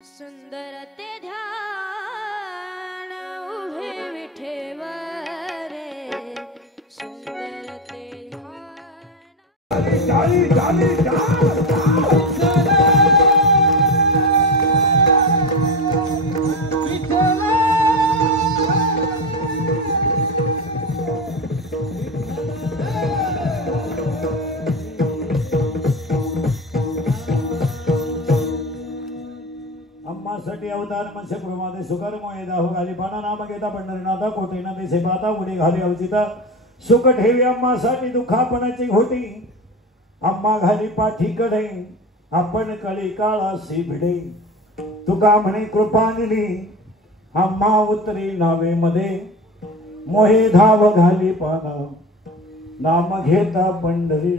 सुंदर ते ध्यान उभे विठेवर सुंदर ते साठी अवतार मनसे प्रमादे सुकर मोयदा हो घाली पाना नाम घेता पंढरीनाथा कोटीना देशे पाता उडी घाली अवचिता सुख ठेवी अम्मासाठी दुखापणाची घोटी अम्मा घाली पाठीकडे आपण कळी काळासी भिडे तुका म्हणे कृपानिली अम्मा उतरी नावे मध्ये मोहे धाव घाली पाना नाम घेता पंढरी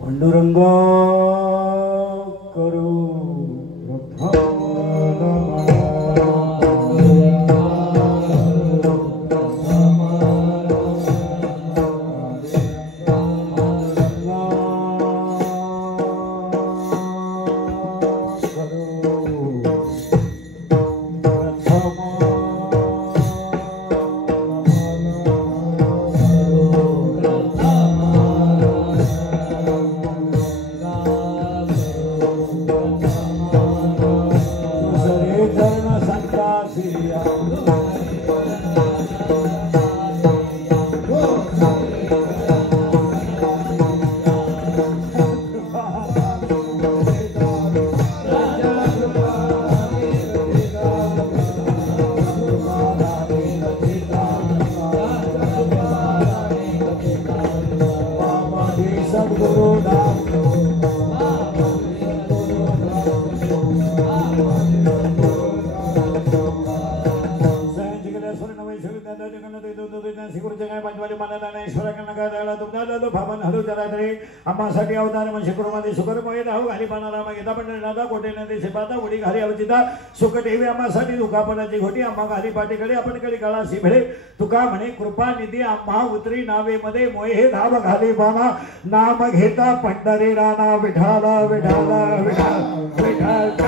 पंडुरंग करू अम्मासाठी अवतार मनसे प्रमादे सुकर मोयदा हो घाली पाना नाम घेता पंढरीनाथा कोटीना देशे पाता उडी घाली अवचिता सुख ठेवी अम्मासाठी दुखापणाची घोटी अम्मा घाली पाठीकडे आपण कडे काळासी भिडे तुका म्हणे कृपा निधी अम्मा उतरी नावे मध्ये मोहे धाव घाली पाना नाम घेता पंढरी राणा विठाला विठाला विठाल विठाल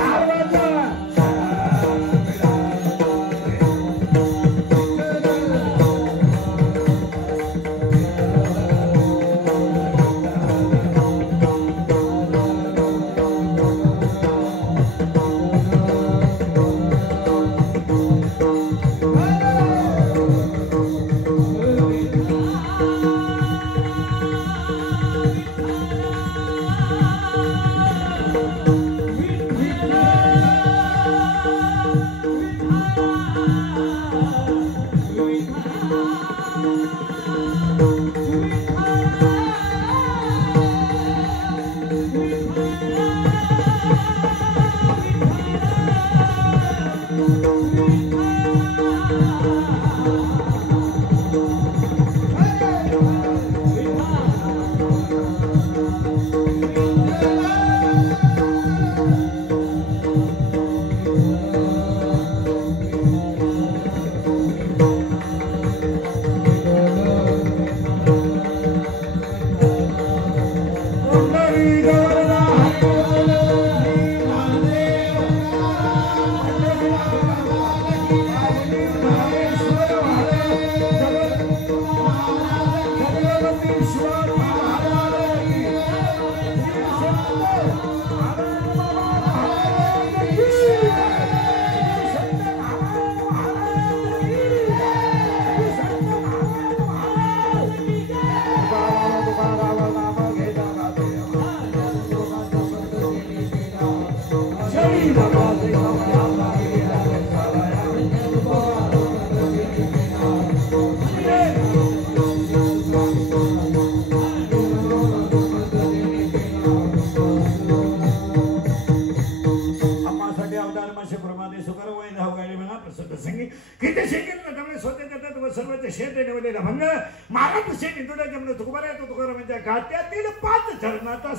गात्यातील 5 चरणाचा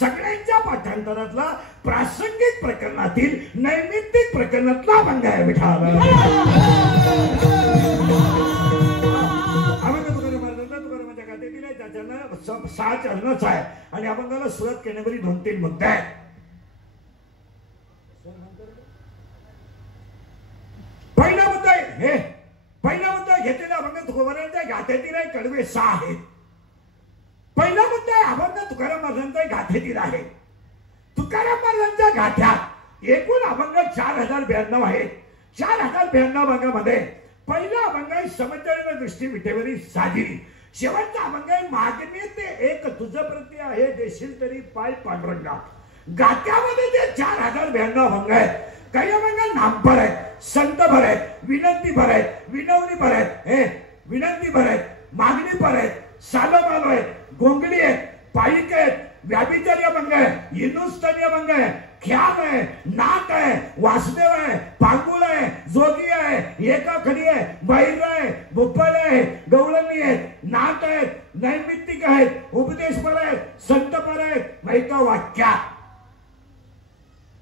सगळ्यांच्या पाठांतरातला प्रासंगिक प्रकरणातील नैमित्तिक प्रकरणातला भंग आहे विठाला चरणं 6 चरणच आहे आणि अभंगाला सुरुवात करण्यावरी 2-3 मुद्दे आहेत. पहिला मुद्दा आहे पहिला मुद्दा घेतलेला अभंग तुकोबारायांच्या गाथेतील आहे. कडवे 6 आहेत. पहिला मुद्दा आहे अभंग तुकाराम महाराजांचा गाथेतील आहे. तुकाराम महाराजांच्या गाथ्यात एकूण अभंग 4092 आहेत. 4092 अभंगामध्ये पहिला अभंग आहे समजण्याच्या दृष्टी विठेवरी साजिरी. शेवटचा अभंग आहे मागणी ते एक तुझ प्रती आहे देशील तरी पाय पांडुरंगा. गाथ्यामध्ये जे 4092 अभंग आहेत. काही अभंग नामपर आहेत, संतभर आहेत, विनंतीभर आहेत, विनवणीभर आहेत, विनंतीभर आहेत, मागणीपर आहेत, सालोमालो आहेत, गोंगली आहेत, पायिक आहेत, व्याभिचारी अभंग आहे, हिंदुस्थानी अभंग आहे, ख्याल आहे, नाट आहे, वासुदेव आहे, पांगुळ आहे, जोगी आहे, एकाखडी आहे, बैर आहे, भुप्पल आहे, गवळणी आहेत, नाट आहेत, नैमित्तिक आहेत, उपदेशपर आहेत, संतपर आहेत, एका वाक्यात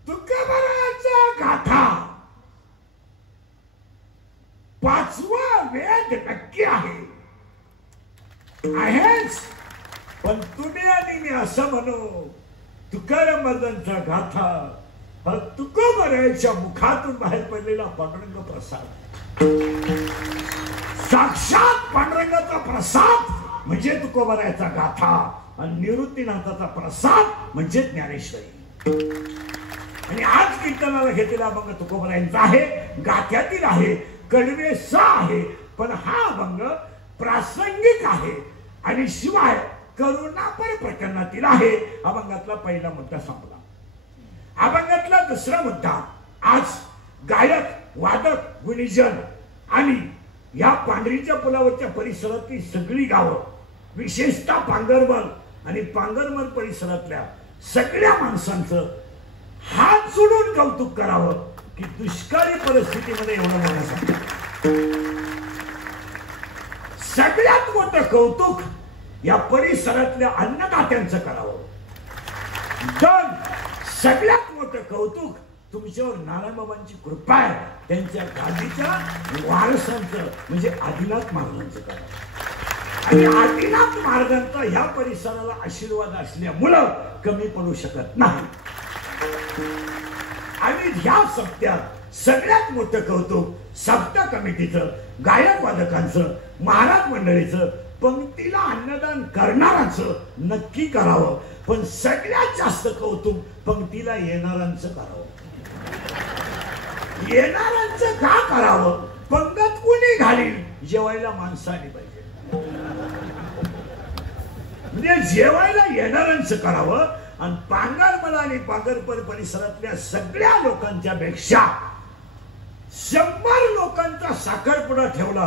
तुकोबारायांचा गाथा 5वा वेद नक्की आहे आहेच. पण तुम्ही आणि मी असं म्हणू तुकाराम महाराजांचा गाथा हा तुकोबारायांच्या मुखातून बाहेर पडलेला पांडुरंग प्रसाद. साक्षात पांडुरंगाचा प्रसाद म्हणजे तुकोबारायांचा गाथा आणि निवृत्तीनाथाचा प्रसाद म्हणजे ज्ञानेश्वरी. आणि आज कीर्तनाला घेतलेला अभंग तुकोबारायांचा आहे, गाथ्यातील आहे, कडवे 6 आहे. पण हा अभंग प्रासंगिक आहे आणि शिवाय करुणापर प्रकरणातील आहे. अभंगातला पहिला मुद्दा संपला. अभंगातला दुसरा मुद्दा आज गायक, वादक, गुणीजन आणि या पांढरीच्या पुलावरच्या परिसरातली सगळी गावं, विशेषतः पांगरमल आणि पांगरमल परिसरातल्या सगळ्या माणसांचं हात जोडून कौतुक करावं की दुष्काळी परिस्थितीमध्ये एवढं होण्यासाठी. सगळ्यात मोठं कौतुक या परिसरातल्या अन्नदात्यांचं करावं. सगळ्यात मोठं कौतुक तुमच्यावर नारायणबाबांची कृपा आहे, त्यांच्या गादीच्या वारसांचं म्हणजे आदिनाथ महाराजांचं करावं. आणि आदिनाथ महाराजांचा ह्या परिसराला आशीर्वाद असल्यामुळं कमी पडू शकत नाही. आणि ह्या सप्त्यात सगळ्यात मोठं कौतुक सप्ताह कमिटीचं, गायक वादकांचं, महाराज मंडळीचं, पंक्तीला अन्नदान करणारांचं नक्की करावं. पण सगळ्यात जास्त कौतुक पंक्तीला येणाऱ्यांचं करावं. येणाऱ्यांचं का करावं? पंगत कोणी घालील? जेवायला माणसं आली पाहिजे. म्हणजे जेवायला येणाऱ्यांचं करावं. आणि पांगरमल आणि पांगरपर परिसरातल्या सगळ्या लोकांच्या पेक्षा 100 लोकांचा साखरपुडा ठेवला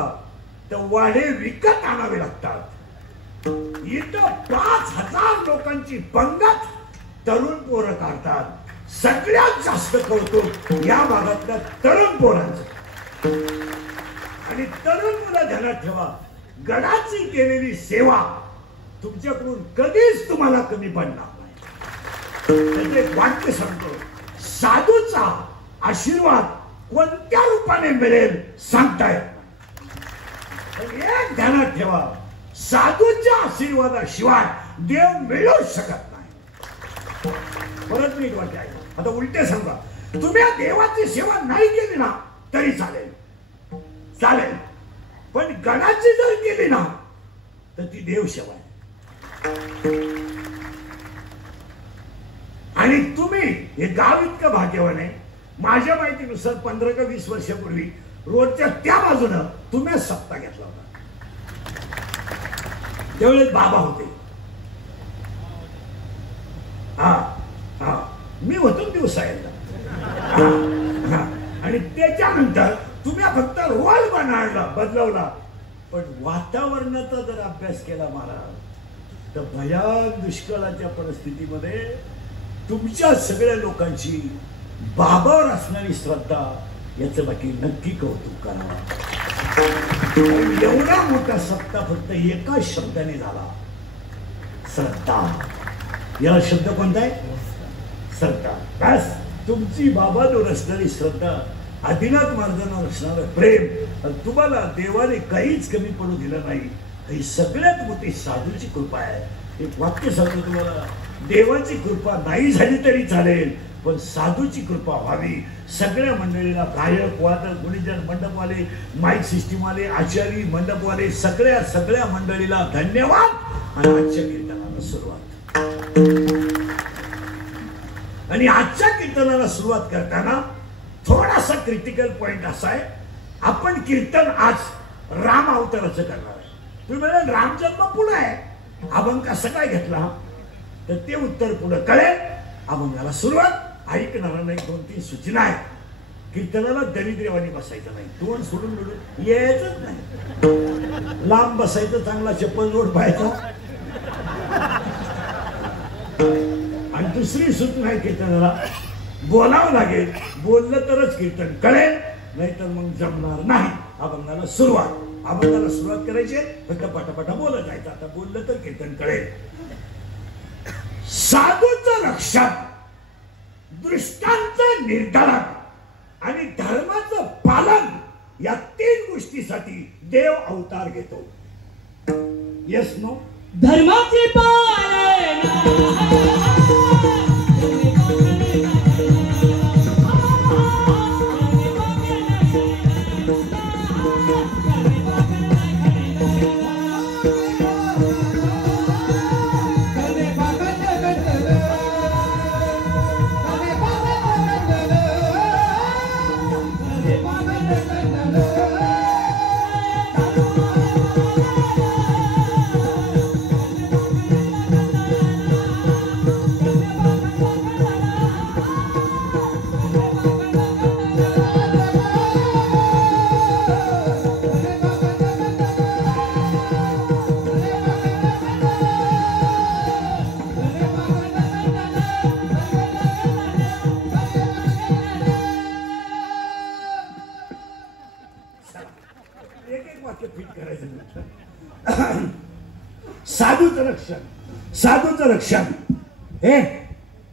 तर वाढे विकत आणावे लागतात. इथं 5000 लोकांची पंगत तरुण पोरं काढतात. सगळ्यात जास्त कौतुक या भागातल्या तरुण पोरांचं. आणि तरुण मुलं ध्यानात ठेवा, गडाची केलेली सेवा तुमच्याकडून कधीच तुम्हाला कमी पडणार नाही. वाक्य सांगतो, साधूचा आशीर्वाद कोणत्या रूपाने मिळेल सांगता येत नाही. एक ध्यानात ठेवा, साधूच्या आशीर्वादाशिवाय देव मिळू शकत नाही. परत मी वाक्य आहे. आता उलटे सांगा, तुम्ही या देवाची सेवा नाही केली ना तरी चालेल, चालेल. पण गणाची जर केली ना तर ती देव सेवा आहे. आणि तुम्ही हे गाव इतकं भाग्यवान आहे. माझ्या माहितीनुसार 15 का 20 वर्षापूर्वी रोडच्या त्या बाजूनं तुम्ही सप्ताह घेतला होता. त्यावेळेस बाबा होते. मी होतो दिवसायला. आणि त्याच्यानंतर तुम्ही फक्त रोल बदलवला. पण वातावरणाचा जर अभ्यास केला महाराज तर भयान दुष्काळाच्या परिस्थितीमध्ये तुमच्या सगळ्या लोकांची बाबावर असणारी श्रद्धा याचं बाकी नक्की कौतुक करावं. एवढा मोठा सप्ताह फक्त एका शब्दाने झाला, श्रद्धा. याला शब्द कोणता आहे? श्रद्धा. बस तुमची बाबावर असणारी श्रद्धा, आदिनाथ महाराजांवर असणारं प्रेम, तुम्हाला देवाने काहीच कमी पडू दिलं नाही. ही सगळ्यात मोठी साधूची कृपा आहे. एक वाक्य सांगतो तुम्हाला, देवाची कृपा नाही झाली तरी चालेल, पण साधूची कृपा व्हावी. सगळ्या मंडळीला, गायक, वादक, गुणीजन, मंडपवाले, माईक सिस्टीमवाले, आचारी, मंडपवाले, सगळ्या मंडळीला धन्यवाद. आणि आजच्या कीर्तनाला सुरुवात. आणि आजच्या कीर्तनाला सुरुवात करताना थोडासा क्रिटिकल पॉइंट असा आहे, आपण कीर्तन आज राम अवताराचं करणार आहे. तुम्ही म्हणाल राम जन्म पुढे आहे, अभंग कसं काय घेतला? तर ते उत्तर पुढे कळेल. अभंगाला सुरुवात. ऐकणारा एक 2-3 सूचना आहे. कीर्तनाला दरिद्रवाणी बसायचं नाही, तोंड सोडून मिळून यायचंच नाही. लांब बसायचं, चांगला चप्पल जोड पाहायचा. आणि दुसरी सूचना आहे, कीर्तनाला बोलावं लागेल, बोललं तरच कीर्तन कळेल, नाहीतर मग जमणार नाही. अभंगाला सुरुवात करायची, फक्त पटापटा बोलत जायचं. आता बोललं तर कीर्तन कळेल. साधूचं रक्षण, दृष्टांचं निर्धारण आणि धर्माचं पालन या 3 गोष्टीसाठी देव अवतार घेतो. Yes no? धर्माचे पालन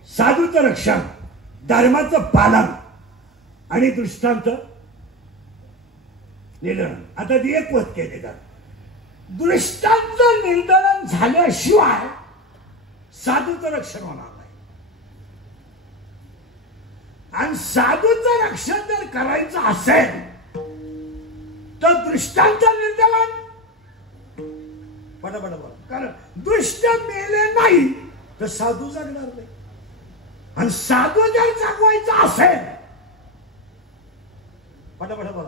साधूचं रक्षण, धर्माचं पालन आणि दृष्टांत निर्धारण. आता ती एक वाक्य देतात, दृष्टांचं निर्धारण झाल्याशिवाय साधूचं रक्षण होणार नाही. आणि साधूचं रक्षण जर करायचं असेल तर दृष्टांचं निर्धारण बरोबर. कारण दुष्ट मेले नाही तर साधू जगणार नाही. आणि साधू जर जगवायचा असेल बरोबर,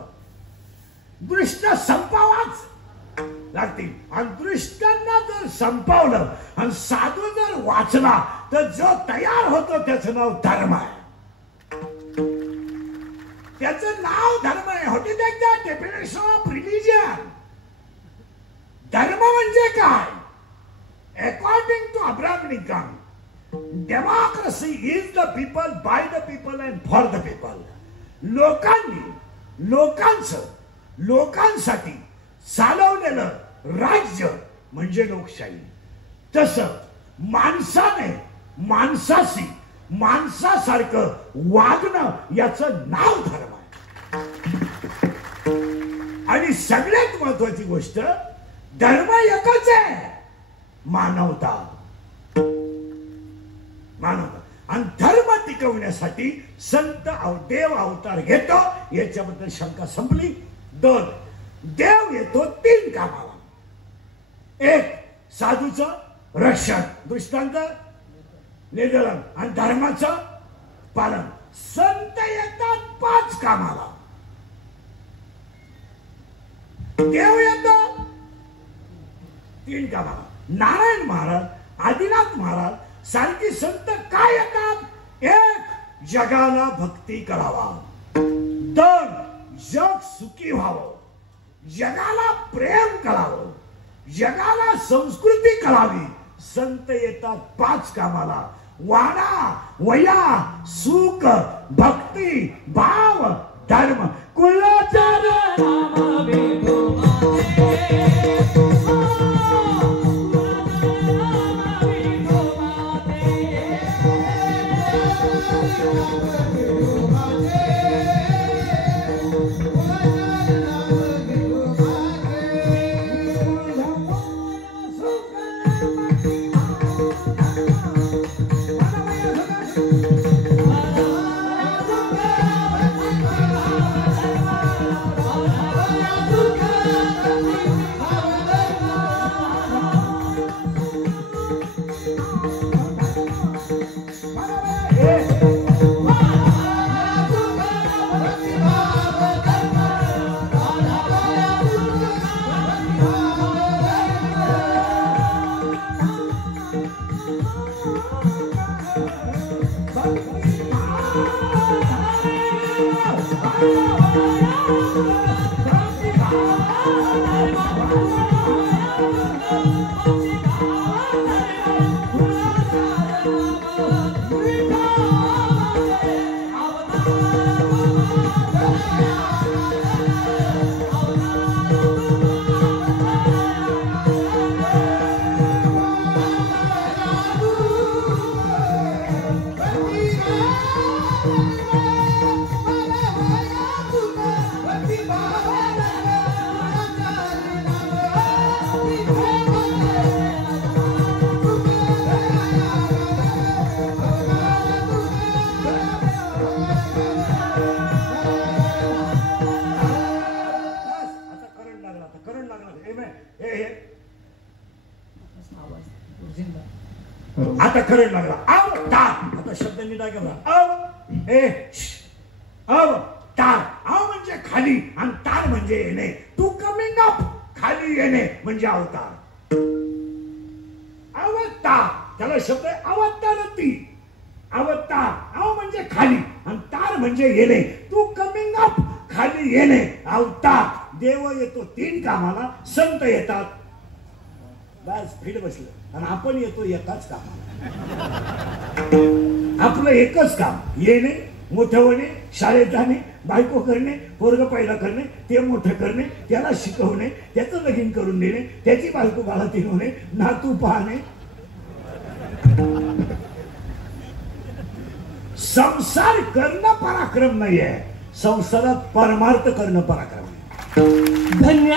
दृष्ट संपावाच लागतील. आणि दृष्टांना जर संपवलं आणि साधू जर वाचला तर जो तयार होतो त्याचं नाव धर्म आहे. त्याचं नाव धर्म आहे. होते त्याच्या डेफिनेशन ऑफ रिलीजन. धर्म म्हणजे काय? According to Abraham Lincoln, democracy is the people, by the people and for the people. लोकांसाठी चालवलेलं राज्य म्हणजे लोकशाही. तसं माणसाने माणसाशी माणसासारखं वागणं याचं नाव धर्म आहे. आणि सगळ्यात महत्वाची गोष्ट, धर्म एकच आहे, मानवता. आणि धर्म टिकवण्यासाठी संत देव अवतार घेतो. याच्याबद्दल शंका संपली. 2, देव येतो 3 कामाला. 1, साधूचं रक्षण, दृष्टांत निर्धारण आणि धर्माचं पालन. संत येतात 5 कामाला. देव येतो 3 कामाला. नारायण महाराज, आदिनाथ महाराज सारखी संत काय येतात? 1, जगाला भक्ती करावा. 2, जग सुखी व्हावं, जगाला प्रेम करावं, जगाला संस्कृती कळावी. संत येतात 5 कामाला. वाणा, वया, सुख, भक्ती, भाव, धर्म. कुलचर नाम विभू आता करंट लागला अवतार. आता शब्द नीट अवतार. अव म्हणजे खाली आणि तार म्हणजे येणे. टू कमिंग अप खाली येणे म्हणजे अवतार. अवतार त्याला शब्द अवतारती. अवतार अव म्हणजे खाली आणि तार म्हणजे येणे. टू कमिंग अप खाली येणे अवतार. देव येतो 3 कामाला, संत येतात बस फिट बसलं आणि आपण येतो एकाच कामाला. आपलं एकच काम येणे, मोठं होणे, शाळेत जाणे, बायको करणे, पोरग पैदा करणे, ते मोठं करणे, त्याला शिकवणे, त्याचं लगीन करून देणे, त्याची बायको बाळातीन होणे, नातू पाहणे. संसार करणं पराक्रम नाहीये, संसारात परमार्थ करणं पराक्रम आहे. धन्य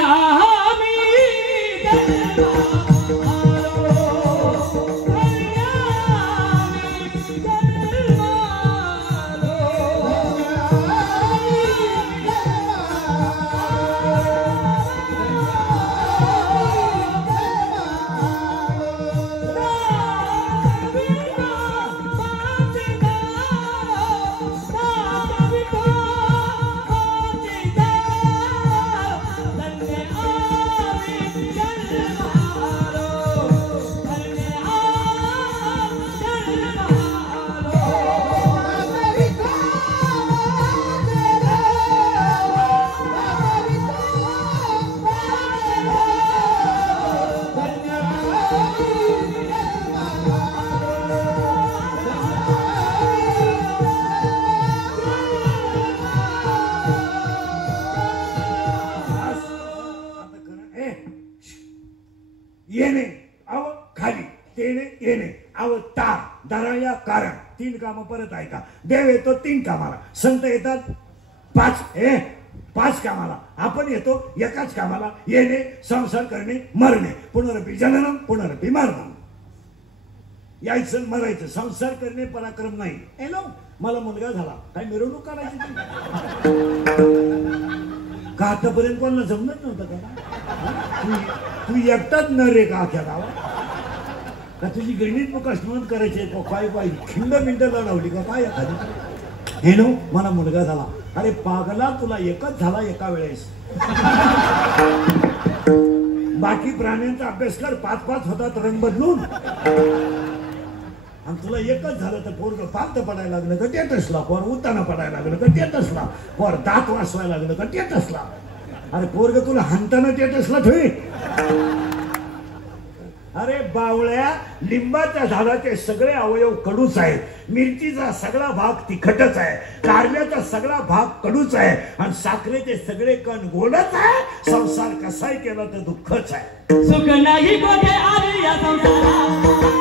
येणे अव खाली, तेने येणे अवतार, धराया कारण. 3 कामं परत ऐका. देव येतो 3 कामाला, संत येतात 5 कामाला, आपण येतो एकाच कामाला. येणे, संसार करणे, मरणे. पुनरपी जननम पुनरपी मरणम. यायचं मरायचं. संसार करणे पराक्रम नाही. हॅलो मला मुलगा झाला, काय मिरवणूक काढायची का? आतापर्यंत कोणाला जमत नव्हतं का? तू एकटाच न रे का अख्या गावात? का तुझी गणित मुखास नोंद करायची काय पाहिजे? खिंड मिंड लढवली का काय एखादी? हे नो मला मुलगा झाला. अरे पागला, तुला एकच झाला एका वेळेस. बाकी प्राण्यांचा अभ्यास कर, 5 होतात रंग बदलून. आणि तुला एकच झालं तर पोरग पालत पडायला लागलं का टेटसला, पोर उताना पडायला लागलं का टेटसला, पोर दात वासवायला लागलं का टेटसला. अरे पोरग तुला हाणताना टेटसला ठेवी. अरे बावळ्या, लिंबाच्या झाडाचे सगळे अवयव कडूच आहेत, मिरचीचा सगळा भाग तिखटच आहे, कारल्याचा सगळा भाग कडूच आहे, आणि साखरेचे सगळे कण गोडच आहे. संसार कसाही केला तर दुःखच आहे. सुख नाही कोठे आली या संसारात.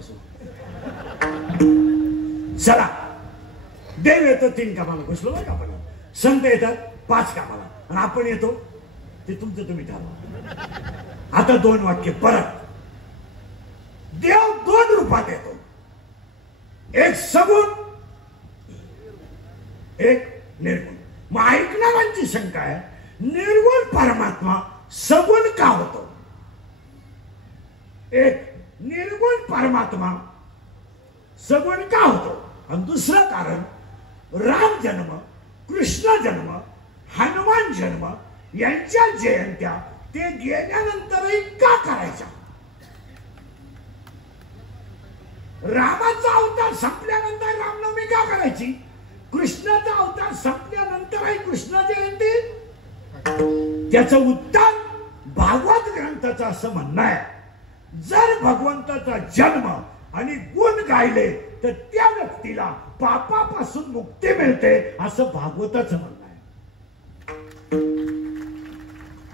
बसून. चला, देव येतो 3 कामाला, घुसलो बरं का आपण. संत येतात 5 कामाला आणि आपण येतो ते तुमचं तुम्ही ठरवा. आता 2 वाक्य परत. देव 2 रूपात येतो, एक सगुण, एक निर्गुण. मग ऐकणाऱ्यांची शंका आहे, निर्गुण परमात्मा सगुण का होतो? एक, निर्गुण परमात्मा सगुण का होतो? आणि दुसरं कारण, राम जन्म, कृष्ण जन्म, हनुमान जन्म यांच्या जयंत्या ते गेल्यानंतरही का करायच्या? रामाचा अवतार संपल्यानंतर रामनवमी का करायची? कृष्णाचा अवतार संपल्यानंतरही कृष्ण जयंती? त्याचं उत्तर भागवत ग्रंथाचं असं म्हणणं आहे, जर भगवंताचा जन्म आणि गुण गायले तर त्या व्यक्तीला पापापासून मुक्ती मिळते, असं भागवताचं म्हणणं आहे.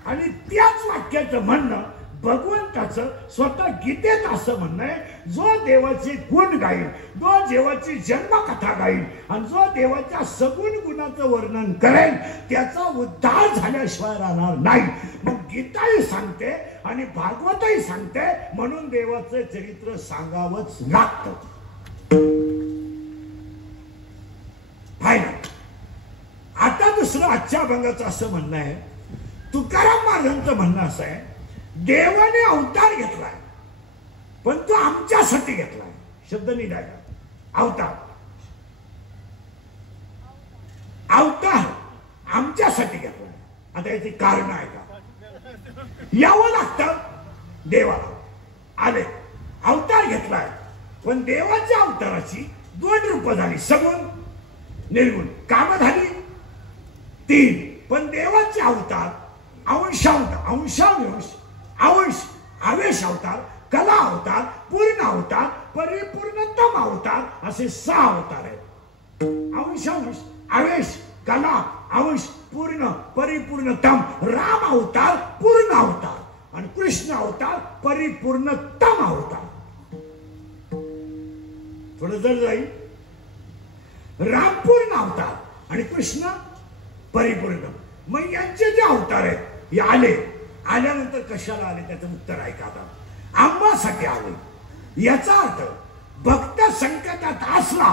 आणि त्याच वाक्याचं म्हणणं भगवंताचं स्वतः गीतेत असं म्हणणं आहे, जो देवाचे गुण गाईल, जो देवाची जन्मकथा गाईल आणि जो देवाच्या सगुण गुणाचं वर्णन करेल त्याचा उद्धार झाल्याशिवाय राहणार नाही. मग गीताही सांगते आणि भागवतही सांगते, म्हणून देवाचं चरित्र सांगावंच लागतं. फायनल. आता दुसरं आजच्या अभंगाचं असं म्हणणं आहे, तुकाराम महाराजांचं म्हणणं असं आहे, देवाने अवतार घेतलाय पण तो आमच्यासाठी घेतलाय. शब्द निघाला, अवतार. अवतार आमच्यासाठी घेतलाय. आता याची कारण आहे का? यावं लागतं देवाला. आले, अवतार घेतलाय, पण देवाच्या अवताराची 2 रूप झाली, सगुण, निर्गुण. कामं झाली 3, पण देवाचे अवतार अंशाविंश, अंश, आवेश अवतार, कला अवतार, पूर्ण अवतार, परिपूर्णतम अवतार असे 6 अवतार आहेत. अंशांश, आवेश, कला, अंश, पूर्ण, परिपूर्णतम. राम अवतार पूर्ण अवतार आणि कृष्ण अवतार परिपूर्णतम अवतार. थोडं जर जाईल, राम पूर्ण अवतार आणि कृष्ण परिपूर्ण. मग यांचे जे अवतार आहेत हे आल्यानंतर कशाला आले त्याचं उत्तर ऐका. आता आंबासाठी आले, याचा अर्थ भक्त संकटात असला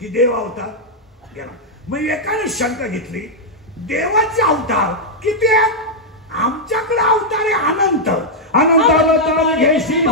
की देव अवतार गेला. मग एकाने शंका घेतली, देवाचे अवतार किती आहेत? आमच्याकडे अवतार आहे अनंत. अनंत अवतार घेशी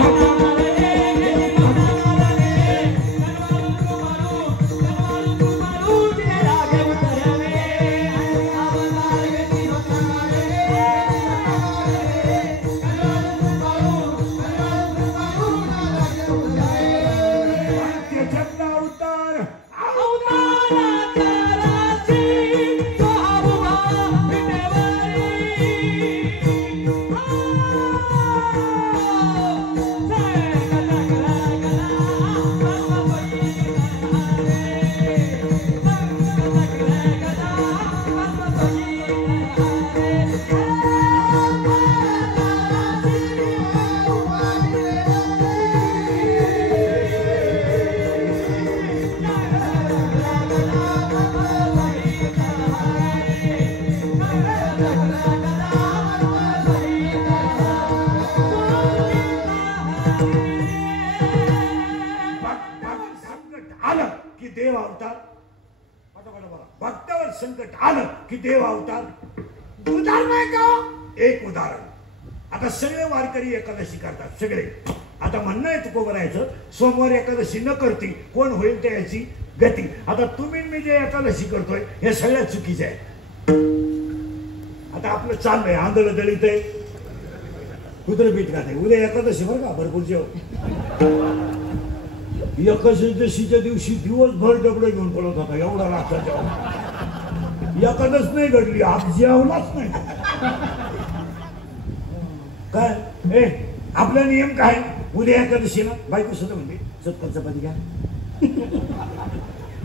संकट आलं की देव अवतार. उदाहरण आहे का? एक उदाहरण. आता सगळे वारकरी एकादशी करतात, सगळे. आता म्हणणं आहे तुकोबरायचं, सोमवार एकादशी न करती कोण होईल ते याची गती. आता तुम्ही मी जे एकादशी करतोय हे सगळ्यात चुकीचं आहे. आता आपलं चाललंय, आंधळ दळीत आहे, कुत्र पीठ खाते. उद्या एकादशी बरं का, भरपूर जेव. एकादशीच्या दिवशी दिवसभर डबडे घेऊन पडत होता, एवढा लागता. एकादश नाही घडली, आज जेवलाच नाही. काय आपला नियम काय? उद्या एकादशी ना, बायको सुद्धा म्हणते सत्तर चपाती घ्या,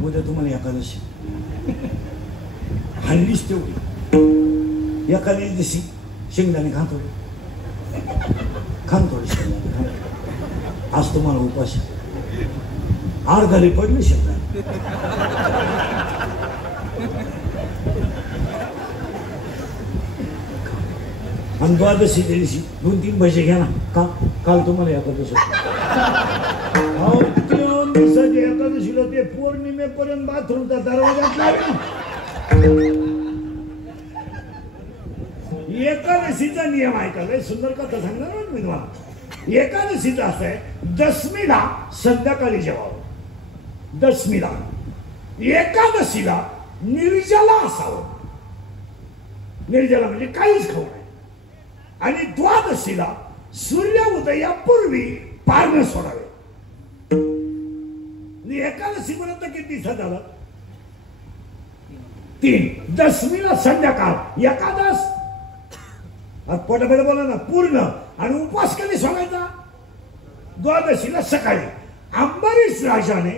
उद्या तुम्हाला एकादशी. हल्लीच तेवढी. एकादशी शेंगदाणे खातो, शेंगदाणे आज तुम्हाला उपास आरघाली पडली शकता. आणि द्वादशी दिवशी 2-3 पैसे घ्या ना. का काल तुम्हाला एकादशी दिवसाची एकादशीला ते पौर्णिमेपर्यंत बाथरूमचा दरवाजाच लागला. एकादशीचा नियम आहे का? लय सुंदर कथा सांगणार ना मी तुम्हाला. एकादशीचा असं आहे, दशमीला संध्याकाळी जेवावं. दशमीला. एकादशीला निर्जला असावं. निर्जला म्हणजे काहीच खाऊ नये. आणि द्वादशीला सूर्य उदयापूर्वी पारणं सोडावे. एकादशी पर्यंत किती दिवसात झालं? 3. दशमीला संध्याकाळ एकादश पोटापेट बोला ना पूर्ण. आणि उपवास कधी सोडायचा? द्वादशीला सकाळी. अंबरीश राजाने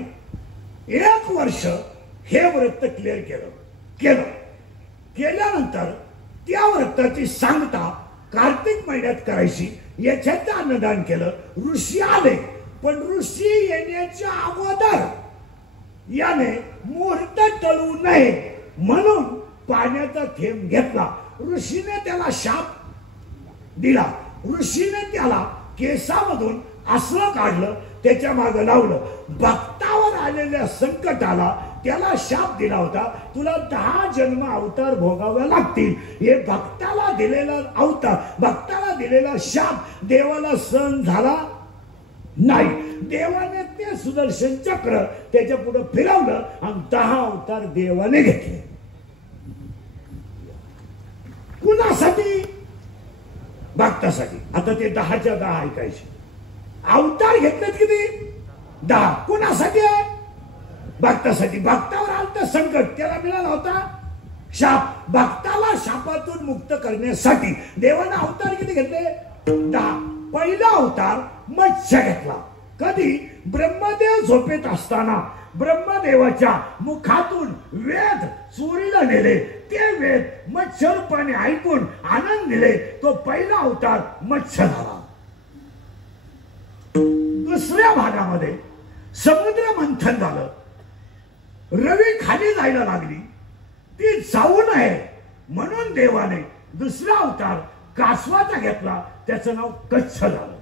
1 वर्ष हे व्रत क्लिअर केल्यानंतर त्या व्रताची सांगता कार्तिक महिन्यात करायची. याच्यात अन्नदान केलं. ऋषी आले, पण ऋषी येण्याच्या अगोदर याने मुहूर्त टळू नये म्हणून पाण्याचा थेंब घेतला. ऋषीने त्याला शाप दिला. ऋषीने त्याला केसामधून असलं काढलं, त्याच्या मागे लावलं. भक्तावर आलेल्या संकटाला त्याला शाप दिला होता, तुला 10 जन्म अवतार भोगावे लागतील. हे भक्ताला दिलेला अवतार, भक्ताला दिलेला शाप देवाला सहन झाला नाही. देवाने ते सुदर्शन चक्र त्याच्या पुढे फिरवलं आणि 10 अवतार देवाने घेतले. कुणासाठी? भक्तासाठी. आता ते 10च्या 10 ऐकायचे. अवतार घेतलेत किती? 10. कुणासाठी आहे? भक्तासाठी. भक्तावर आलं संकट, त्याला मिळाला होता शाप. भक्ताला शापातून मुक्त करण्यासाठी देवाने अवतार किती घेतले? 10. पहिला अवतार मत्स्य घेतला. कधी? ब्रह्मदेव झोपेत असताना ब्रह्मदेवाच्या मुखातून वेद चोरीला नेले. ते वेद मत्स्य रूपाने ऐकून आनंद दिले. तो पहिला अवतार मत्स्य झाला. दुसऱ्या भागामध्ये समुद्र मंथन झालं. रवी खाली जायला लागली, ती जाऊ नये म्हणून देवाने दुसरा अवतार कासवाचा घेतला. त्याचं नाव कच्छ झालं.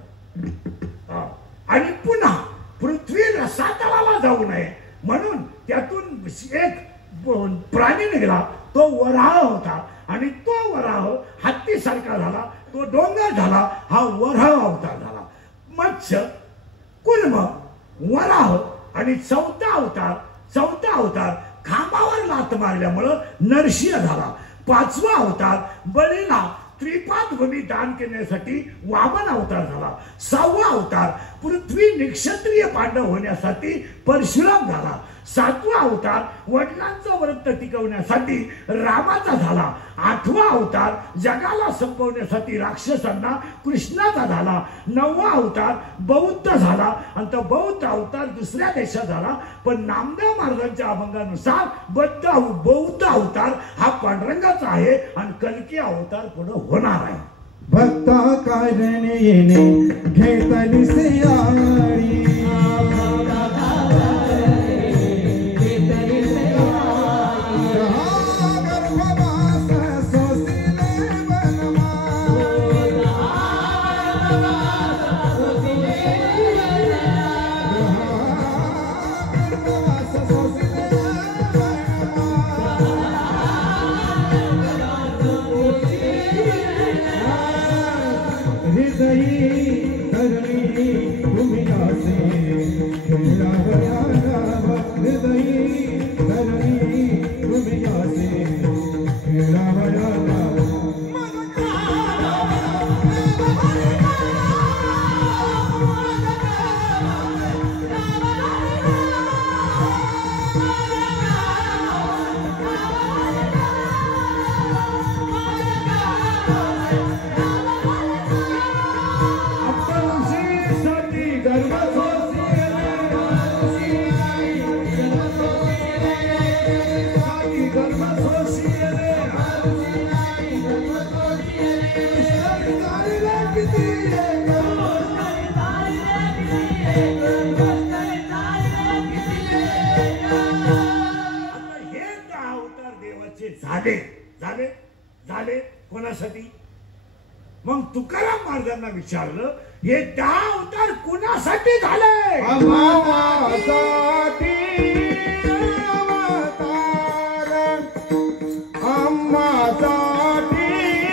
आणि पुन्हा पृथ्वी रसातळाला जाऊ नये म्हणून त्यातून एक प्राणी निघाला. तो वराह होता. आणि तो वराह हत्तीसारखा झाला. तो डोंगर झाला. हा वराह अवतार झाला. मत्स्य, कुर्म, वराह आणि चौथा अवतार खांबावर लात मारल्यामुळं नरसिंह झाला. 5वा अवतार बळीला त्रिपाद भूमी दान करण्यासाठी वामन अवतार झाला. 6वा अवतार पृथ्वी निक्षत्रिय पांडव होण्यासाठी परशुराम झाला. 7वा अवतार वडिलांचं व्रत टिकवण्यासाठी रामाचा झाला. 8वा अवतार जगाला संपवण्यासाठी राक्षसांना कृष्णाचा झाला. 9वा अवतार बौद्ध झाला. आणि तो बौद्ध अवतार दुसऱ्या देशात झाला. पण नामदेव महाराजांच्या अभंगानुसार बौद्ध अवतार हा पांडुरंगाचा आहे आणि कल्की अवतार पुढे होणार आहे. भक्ता कारण येणे घेतली सियाळी हृदयी धरणी भूमिका से झाले झाले झाले कोणासाठी? मग तुकाराम महाराजांना विचारलं हे 10 अवतार कोणासाठी झाले? आम्हासाठी अवतार, आम्हासाठी अवतार,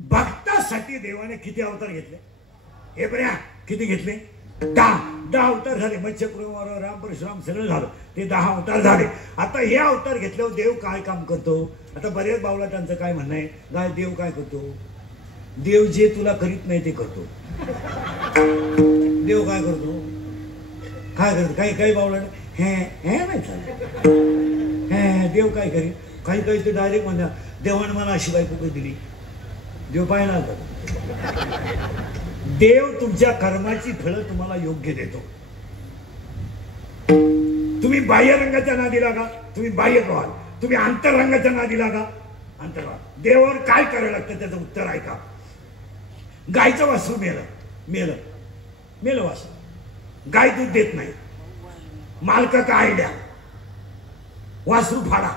भक्तासाठी देवाने किती अवतार घेतले? हे बऱ्या किती घेतले? 10 अवतार झाले. मत्स्यकुर्म, राम परशुराम सगळं झालं, ते 10 अवतार झाले. आता हे अवतार घेतल्यावर देव काय काम करतो? आता बरेच बावलाटांचं काय म्हणणं आहे, काय देव काय करतो? देव जे तुला करीत नाही ते करतो. देव काय करतो? काय करतो? काही बावलाट हे नाही चालत. देव काय करेल? काही ते डायरेक्ट म्हणा देवाने मला अशी बायको दिली. देव पाहिला होता. देव तुमच्या कर्माची फळं तुम्हाला योग्य देतो. तुम्ही बाह्य रंगाच्या नादी लागा, तुम्ही बाह्य व्हाल. तुम्ही अंतरंगाच्या नादी लागा, अंतर व्हाल. देवावर काय करायला लागतं त्याचं उत्तर ऐका. गायचं वासरू मेलं वासरू. गाय दूध देत नाही. मालका का आयड्या वासरू फाडा,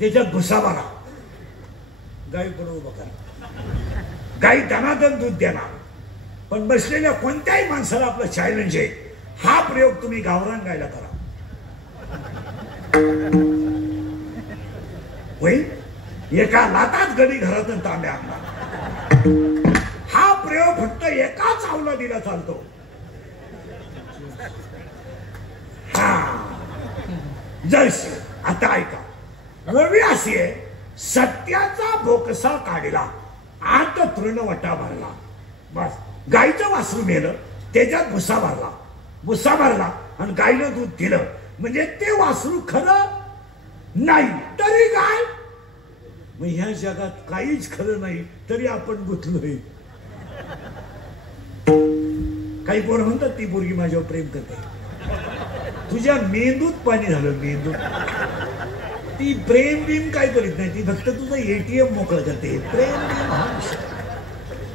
त्याच्यात भुसा भरा, गाई पुढे उभं करा. गाई दनादन दूध देणार. पण बसलेल्या कोणत्याही माणसाला आपलं चॅलेंज आहे, हा प्रयोग तुम्ही गावरान गायला करा. होईल एका लातात गडी घरातून तांब्या आणला. हा प्रयोग फक्त एकाच अवलादीला चालतो. हा जैसे आता ऐका रवी अशी आहे सत्याचा बोकसा काढला आत तृणवटा भरला. बस गाईचं वासरू मेलं त्याच्यात भुसा भरला आणि गाईनं दूध दिलं म्हणजे ते वासरू खरं नाही तरी काय. मग ह्या जगात काहीच खरं नाही तरी आपण गुंतलोय. काही पोरं म्हणतात ती पोरगी माझ्यावर प्रेम करते. तुझ्या मेंदूत पाणी झालं मेंदूत. ती प्रेम बिम काय करीत नाही ती फक्त तुझं एटीएम मोकळं करते. प्रेम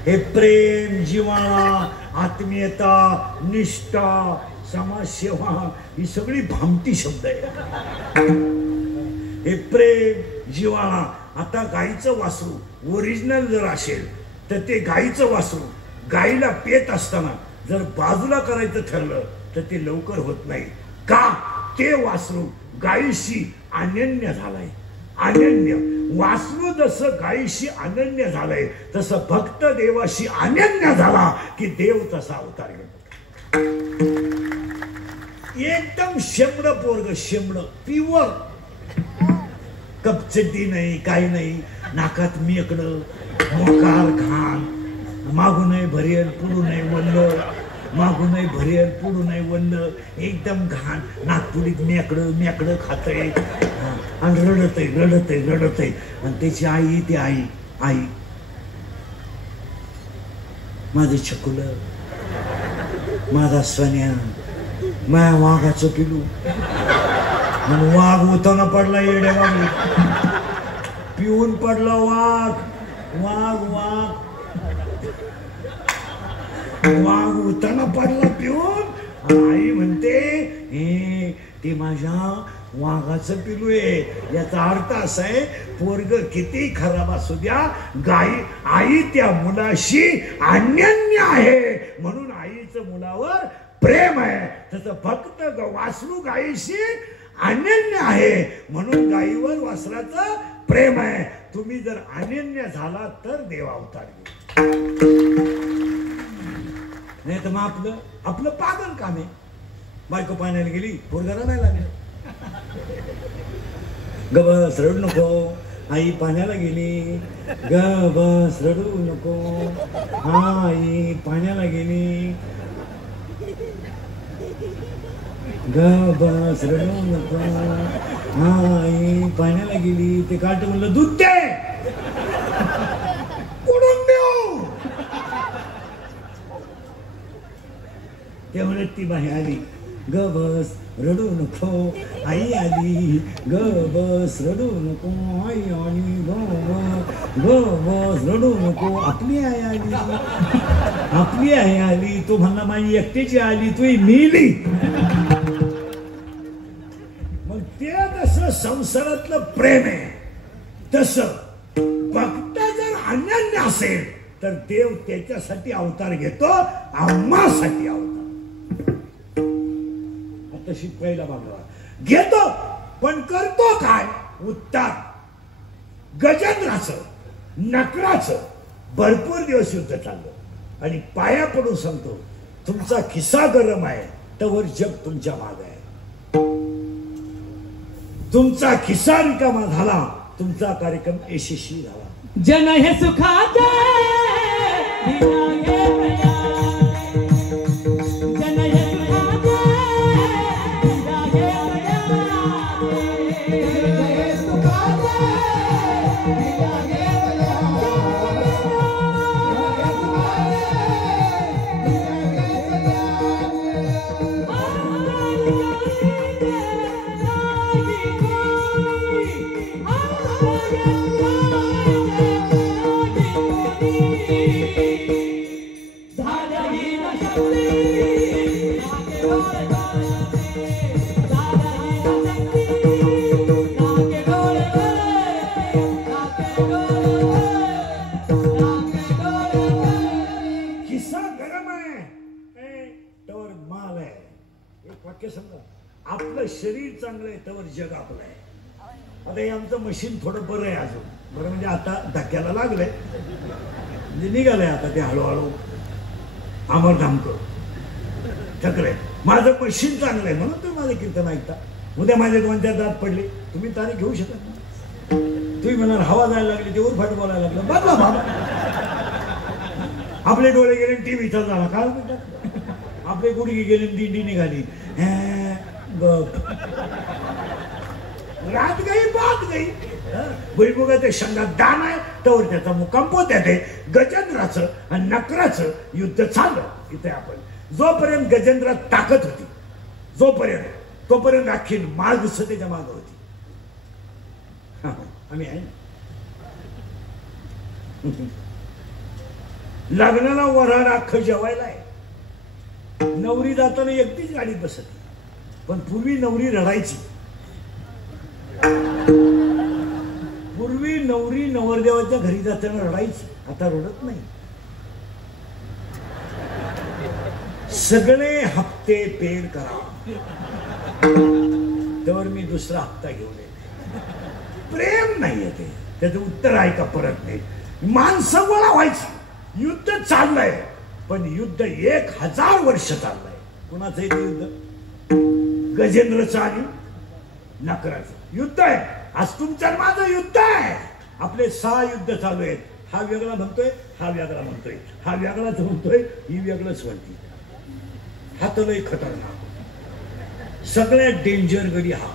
हे प्रेम जिव्हाळा आत्मीयता निष्ठा समाजसेवा ही सगळी भामटी शब्द आहे. हे प्रेम जिव्हाळा. आता गाईचं वासरू ओरिजिनल जर असेल तर ते गाईचं वासरू गाईला पेत असताना जर बाजूला करायचं ठरलं तर ते लवकर होत नाही. का ते वासरू गाईशी अनन्य झालाय. अनन्य वासरू जसं गाईशी अनन्य झालंय तसं भक्त देवाशी अनन्य झाला की देव तसा अवतार घेतो. एकदम शेंबड पोरग शेंबड प्युअर कपचटी नाही काही नाही नाकात मेकडं मोकार घाण मागू नये भरेल पुढू नये वल्ल मागू नये भरेल पुढू नये वल्ल एकदम घाण नागपुरीत मेकडं खातय आणि रडतय आणि त्याची आई ती आई माझं छकुल माझा सोन्या माया वाघाचं पिलू आणि वाघ उताना पडला येड्या वाघ पिऊन पडला वाघ उताना पडला पिऊन. आई म्हणते हे ते माझ्या वाघाचं पिलू आहे. याचा अर्थ असा आहे पोरग किती खराब असू द्या आई त्या मुलाशी अनन्य आहे म्हणून आईचं मुलावर प्रेम आहे. तसं फक्त वासरू गाईशी अनन्य आहे म्हणून गाईवर वासराचं प्रेम आहे. तुम्ही जर अनन्य झाला तर देव अवतार नाही तर मग आपलं पागल काम आहे. बायको पाण्याला गेली पोरगाला नाही लागलं ग बस रडू नको. आई पाण्याला गेली ग बस रडू नको. हा आई पाण्याला गेली ग बस रडू नको. हा आई पाण्याला गेली ते काट म्हणलं दूध दे उडून देऊ. ते म्हणत ती बाई आली ग बस रडू नको. आई आली ग बस रडू नको. आई आली ग बस रडू नको. आपली आई आली तो म्हणला माझी एकट्याची आली तू मिली. मग ते तसं संसारातलं प्रेम आहे तसं भक्त जर अनन्य असेल तर देव त्याच्यासाठी अवतार घेतो आम्हासाठी अवतार. तशी पहिला भागवा घेतो पण करतो काय. उत्तर गजेंद्राचं नकराचं भरपूर दिवस युद्ध चाललं आणि पाया पडून सांगतो तुमचा खिसा गरम आहे तवर जग तुमच्या मागे आहे. तुमचा खिसा रिकामा झाला तुमचा कार्यक्रम यशस्वी झाला. जन हे सुखाचे आपलं शरीर चांगलं आहे तर जग आपलं आहे. आता हे आमचं मशीन थोडं बरं आहे अजून, बरं म्हणजे आता धक्क्याला लागलंय, म्हणजे निघालंय आता ते हळूहळू अमरधामकर ठकलंय. माझं मशीन चांगलं आहे म्हणून तुम्ही माझं कीर्तन ऐकता. उद्या माझे 2-4 दात पडले, तुम्ही तारीख घेऊ शकत नाही. तुम्ही म्हणाल हवा जायला लागली, ते उरफाट बोलायला लागलं, बदला बाबा. आपले डोळे गेले टीव्ही चालू झाला, काय म्हणतात आपले गुडघे गेले दिंडी निघाली, रात गई बात गई. भुईमुगा ते शेंगात दान आहे तर त्याचा मुक्काम पोत्यात आहे. गजेंद्राचं आणि नकराचं युद्ध चाललं इथे. आपण जोपर्यंत गजेंद्रात ताकद होती तोपर्यंत अख्खी मार्ग त्याच्या माग होती. आम्ही आहे लग्नाला वराड अख्खं जेवायला आहे. नवरी जाताना एकटीच गाडीत बसत, पण पूर्वी नवरी रडायची. पूर्वी नवरी नवरदेवाच्या घरी जाताना रडायची, आता रडत नाही. सगळे हप्ते पेड करा त्यावर मी दुसरा हप्ता घेऊन येते. प्रेम नाहीये ते, त्याचं उत्तर आहे का परत नाही. माणसं गोळा व्हायची. युद्ध चाललंय, पण युद्ध 1000 वर्ष चाललंय. कुणाचं आहे ते युद्ध? गजेंद्रचं आणि नकराचं युद्ध आहे. आज तुमचं माझं युद्ध आहे. आपले 6 युद्ध चालू आहेत. हा वेगळा म्हणतोय, हा वेगळा म्हणतोय, हा वेगळाच म्हणतोय, ही वेगळंच म्हणते. हा तर लय खतरनाक, सगळ्यात डेंजर गडी हा.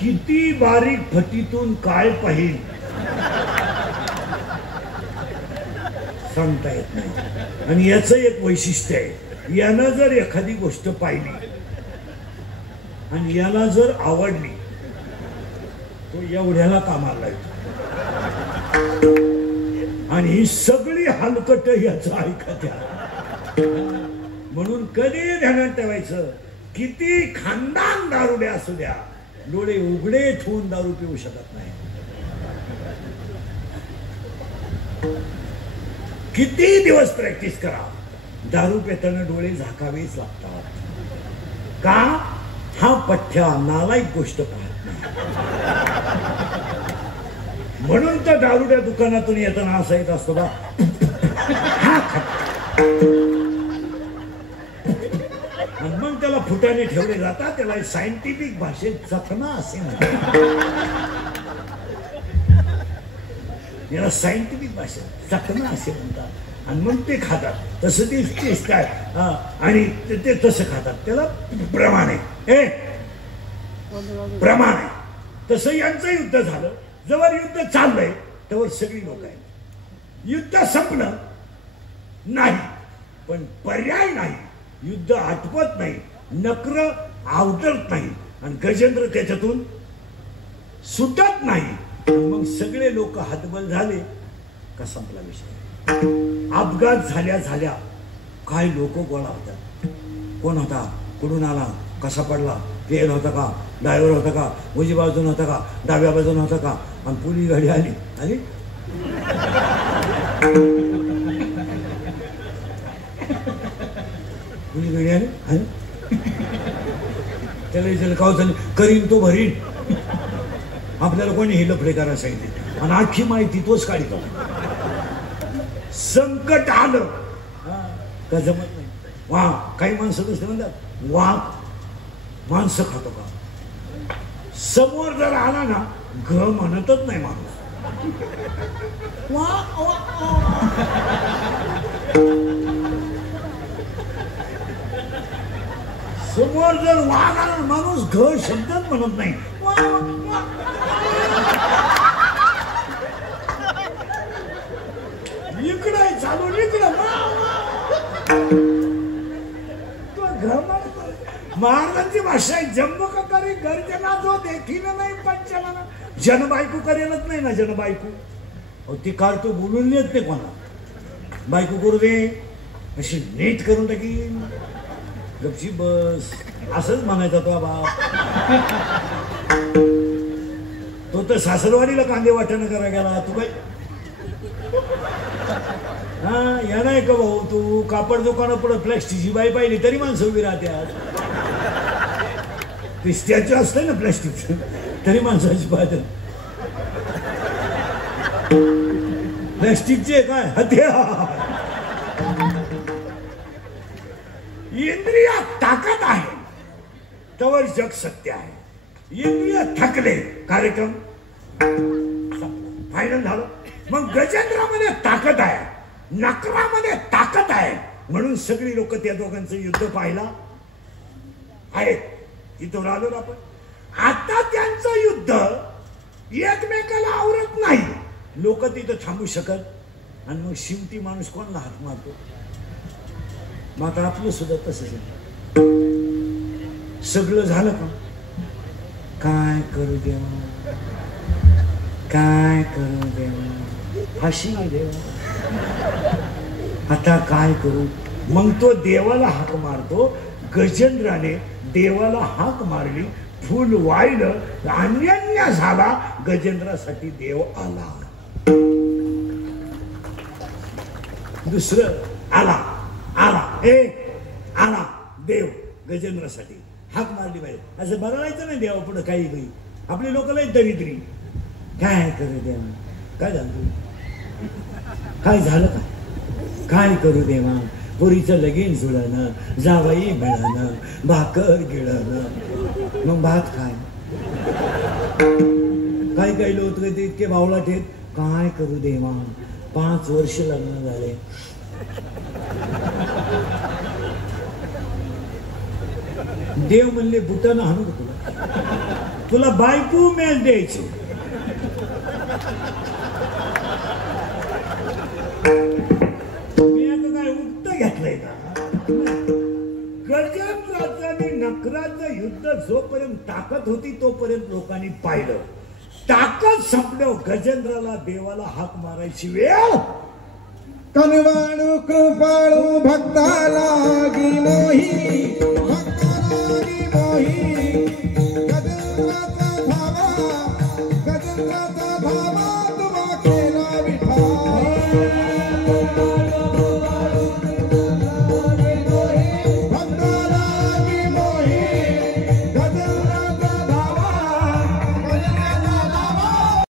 किती बारीक फटीतून काय पाहिल सांगता येत नाही. आणि याचं एक वैशिष्ट्य आहे, यानं जर एखादी गोष्ट पाहिली आणि याला जर आवडली तो एवढ्याला कामाला लागतो. आणि ही सगळी हलकट याचं ऐकत्या. म्हणून कधी ध्यानात ठेवायचं, किती खानदान दारुड्या असू द्या, डोळे उघडे ठेवून दारू पिऊ शकत नाही. किती दिवस प्रॅक्टिस करा, दारू पिताना डोळे झाकावेच लागतात. का? हा पठ्ठ्या नालायक गोष्ट पाहत नाही. म्हणून तर दारुड्या दुकानातून येताना असं येत असतो बा, मग त्याला फुटाने ठेवले जातात. त्याला सायंटिफिक भाषेत चखना असे म्हणतात. याला सायंटिफिक भाषेत चखना असे म्हणतात. आणि मग ते खातात. तसं ते काय आणि ते तसं खातात. त्याला प्रमाण आहे, प्रमाण आहे. तसं यांचं युद्ध झालं. जवळ युद्ध चाललंय त्यावर सगळी लोक आहेत. युद्ध संपलं नाही, पण पर्याय नाही. युद्ध आटपत नाही, नक्र आवडत नाही, आणि गजेंद्र त्याच्यातून सुटत नाही. मग सगळे लोक हतबल झाले का संपला विषय. अपघात झाल्या काय लोक गोळा होतात. कोण होता, कुठून आला, कसा पडला, तेल होता का, ड्रायव्हर होता का, उजवी बाजून होता का, डाव्या बाजून होता का. आणि पोलीस गाडी आली पोलीस गाडी आली. त्याला विचारलं का झालं, करीन तो भरीन. आपल्याला कोणी हे लफडे करायला सांगितले, आणि आखी माहिती तोच काढितो. संकट आलं का जमत नाही. वा काही माणसं कसं म्हणतात, वाघ माणसं खातो का. समोर जर आला ना, घ म्हणतच नाही माणूस. समोर जर वाघ आला, माणूस घ शब्दच म्हणत नाही. इकडं चालू इकडं महाराजांची भाषा आहे. जन्म का करे गर्जना जो देखील नाही पंचना. जनबायको करेलच नाही ना. जनबायको ती काळ तो बोलून येत नाही कोणा. बायको करू दे अशी नीट करून टाकी, गपची बस असंच म्हणायचा तो बाप. तो तर सासरवाडीला कांदे वाटणं करा गेला. तू काय हा या नाही का भाऊ, तू कापड दुकानात पुढे प्लॅस्टिकची बाई पाहिली तरी माणसं उभी राहते. ते स्टॅच्यू असतं ना प्लॅस्टिकचं, तरी माणसाची पाहत प्लॅस्टिकचे काय हत्यार. इंद्रिय ताकद आहे तवर जग सत्य आहे. इंद्रिय थकले कार्यक्रम फायनल झालं. मग गजेंद्रामध्ये ताकद आहे, नकरामध्ये ताकद आहे, म्हणून सगळी लोक त्या दोघांचं युद्ध पाहिला आहेत. इथं राहिलो आपण. आता त्यांचं युद्ध एकमेकाला आवरत नाही. लोक तिथं थांबू शकत आणि मग शेवटी माणूस कोणाला हात मारतो. मग आता आपलं सुद्धा तसंच आहे. सगळं झालं का काय करू देवा, काय करू देवा, फाशी देवा, आता काय करू. मग तो देवाला हाक मारतो. गजेंद्राने देवाला हाक मारली, फुल वाहिलं, अन्यान्य झाला. गजेंद्रासाठी देव आला. दुसरं आला आला आला देव गजेंद्रासाठी हाक मारली पाहिजे. असं बघायचं नाही देवा पुढे काही काही. आपली लोक लई दरिद्री. काय करू देवा, काय झालं, काय झालं, काय करू देवा. पुरीचं लगीन जुळणं, जावई मिळणं, भाकर गिळणं, मग भात खाय. काही लोक इतके बावळाट आहेत. काय करू देवा, 5 वर्ष लग्न झाले. देव म्हणले बुटानं हाणू तुला बायको मेल द्यायची. मी आता काय उक्त घेतलंय का. गजेंद्राचं आणि नकराचं युद्ध जोपर्यंत ताकद होती तोपर्यंत लोकांनी पाहिलं. ताकद संपल्यावर गजेंद्राला देवाला हाक मारायची वेळ. कनवाळू कृपाळू भक्ताला गी मोही, भक्ताला गी मोही.